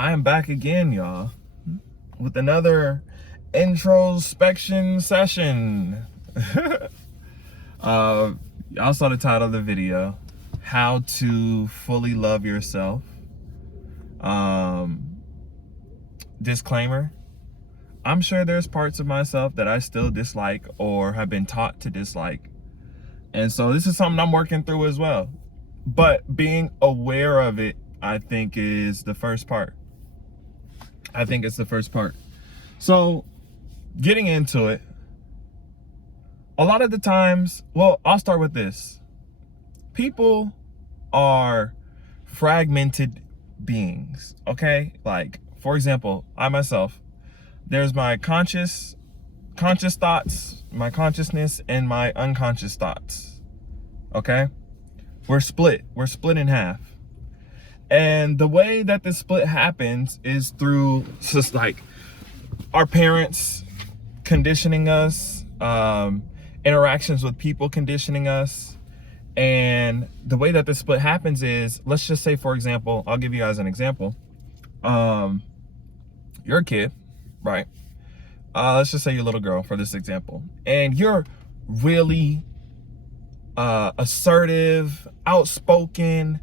I am back again, y'all, with another introspection session. Y'all saw the title of the video, How to Fully Love Yourself. Disclaimer, I'm sure there's parts of myself that I still dislike or have been taught to dislike. And so this is something I'm working through as well. But being aware of it, I think, is the first part. I think it's the first part. So getting into it, a lot of the times, well, I'll start with this. People are fragmented beings, okay? Like, for example, I myself, there's my conscious thoughts, my consciousness, and my unconscious thoughts, okay? We're split in half. And the way that this split happens is through just like our parents conditioning us, interactions with people conditioning us. And the way that this split happens is, let's just say, for example, I'll give you guys an example. You're a kid, right? Let's just say you're a little girl for this example. And you're really assertive, outspoken.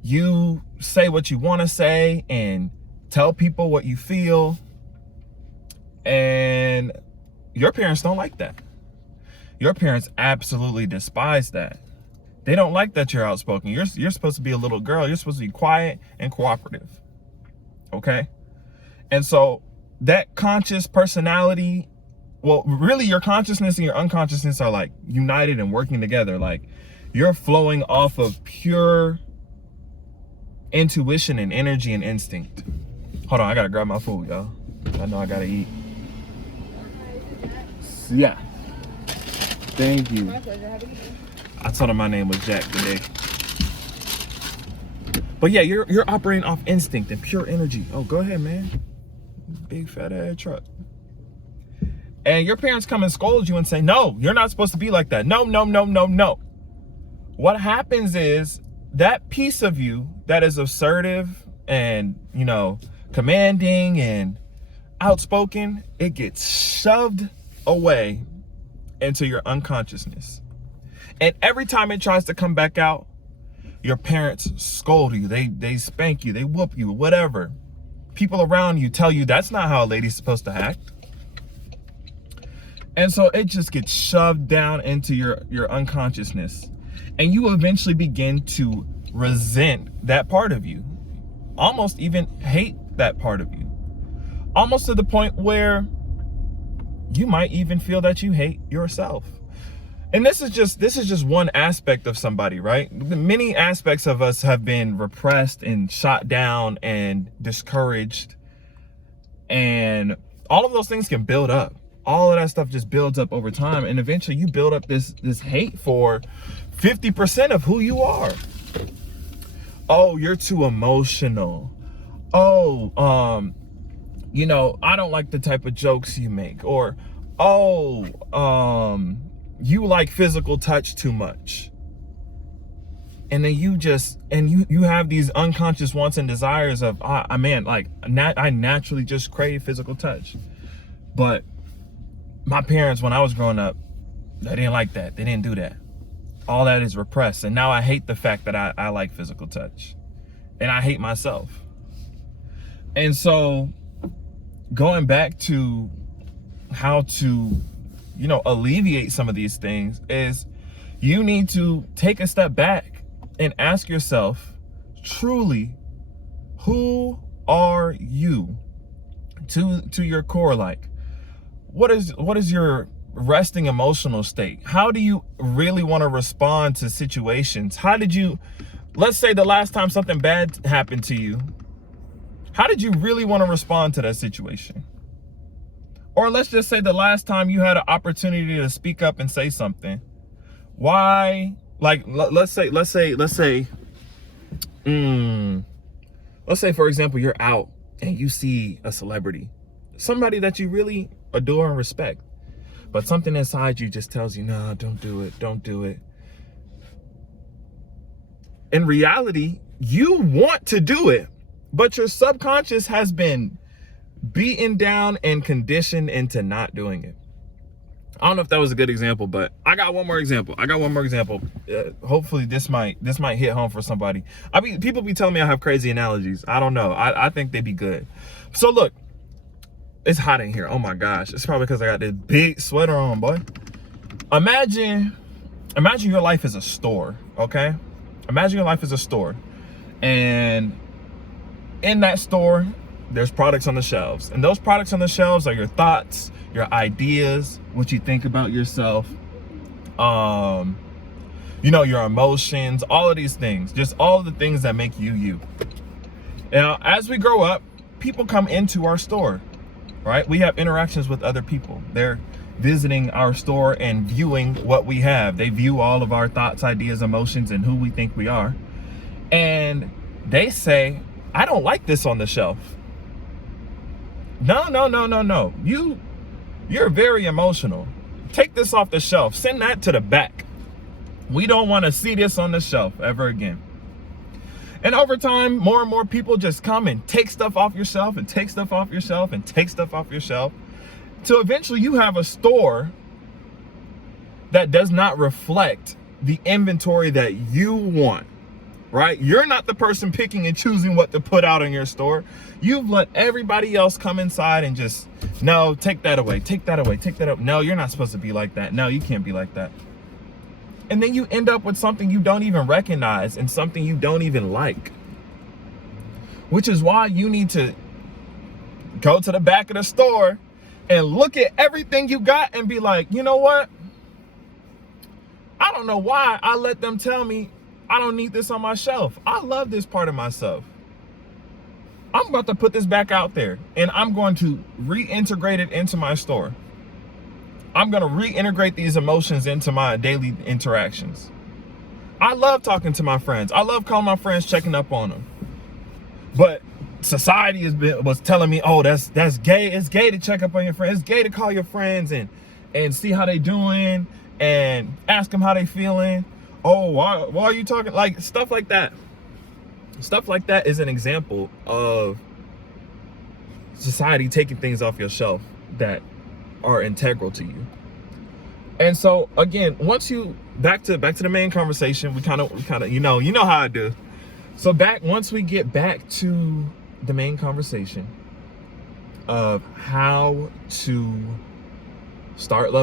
You say what you want to say and tell people what you feel. And your parents don't like that. Your parents absolutely despise that. They don't like that you're outspoken. You're supposed to be a little girl. You're supposed to be quiet and cooperative. Okay? And so that conscious personality, well, really your consciousness and your unconsciousness are like united and working together. Like you're flowing off of pure intuition and energy and instinct. Hold on, I gotta grab my food, y'all. I know I gotta eat. Yeah. Thank you. I told him my name was Jack today. But yeah, you're operating off instinct and pure energy. Oh, go ahead, man. Big fat ass truck. And your parents come and scold you and say, no, you're not supposed to be like that. No, no, no, no, no. What happens is that piece of you that is assertive and, you know, commanding and outspoken, it gets shoved away into your unconsciousness. And every time it tries to come back out, your parents scold you, they spank you, they whoop you, whatever. People around you tell you that's not how a lady's supposed to act. And so it just gets shoved down into your unconsciousness. And you eventually begin to resent that part of you. Almost even hate that part of you. Almost to the point where you might even feel that you hate yourself. And this is just one aspect of somebody, right? Many aspects of us have been repressed and shot down and discouraged. And all of those things can build up. All of that stuff just builds up over time. And eventually you build up this hate for 50% of who you are. Oh, you're too emotional. Oh, you know, I don't like the type of jokes you make. Or, oh, you like physical touch too much. And then you have these unconscious wants and desires of, man, like I naturally just crave physical touch. But my parents, when I was growing up, they didn't like that. They didn't do that. All that is repressed. And now I hate the fact that I like physical touch. And I hate myself. And so going back to how to, you know, alleviate some of these things is you need to take a step back and ask yourself, truly, who are you to your core? Like, what is your resting emotional state? How do you really want to respond to situations? How did you, let's say the last time something bad happened to you, how did you really want to respond to that situation? Or let's just say the last time you had an opportunity to speak up and say something. Why? Like, let's say, for example, you're out and you see a celebrity, somebody that you really adore and respect, but something inside you just tells you, no, don't do it. Don't do it. In reality, you want to do it, but your subconscious has been beaten down and conditioned into not doing it. I don't know if that was a good example, but I got one more example. Hopefully this might hit home for somebody. I mean, people be telling me I have crazy analogies. I don't know. I think they be good. So look, it's hot in here. Oh my gosh. It's probably because I got this big sweater on, boy. Imagine your life is a store, okay? Imagine your life is a store. And in that store, there's products on the shelves. And those products on the shelves are your thoughts, your ideas, what you think about yourself, your emotions, all of these things, just all of the things that make you you. Now, as we grow up, people come into our store, right? We have interactions with other people. They're visiting our store and viewing what we have. They view all of our thoughts, ideas, emotions, and who we think we are. And they say, I don't like this on the shelf. No. You're very emotional. Take this off the shelf. Send that to the back. We don't want to see this on the shelf ever again. And over time, more and more people just come and take stuff off your shelf and take stuff off your shelf and take stuff off your shelf. So eventually you have a store that does not reflect the inventory that you want, right? You're not the person picking and choosing what to put out in your store. You've let everybody else come inside and just, no, take that away, take that away, take that up. No, you're not supposed to be like that. No, you can't be like that. And then you end up with something you don't even recognize and something you don't even like. Which is why you need to go to the back of the store and look at everything you got and be like, you know what? I don't know why I let them tell me I don't need this on my shelf. I love this part of myself. I'm about to put this back out there and I'm going to reintegrate it into my store. I'm going to reintegrate these emotions into my daily interactions. I love talking to my friends. I love calling my friends, checking up on them. But society was telling me, oh, that's gay. It's gay to check up on your friends. It's gay to call your friends and see how they doing and ask them how they feeling. Oh, why are you talking? Like, stuff like that. Stuff like that is an example of society taking things off your shelf that are integral to you. And so again, once you back to the main conversation, we kind of you know how I do. So once we get back to the main conversation of how to start loving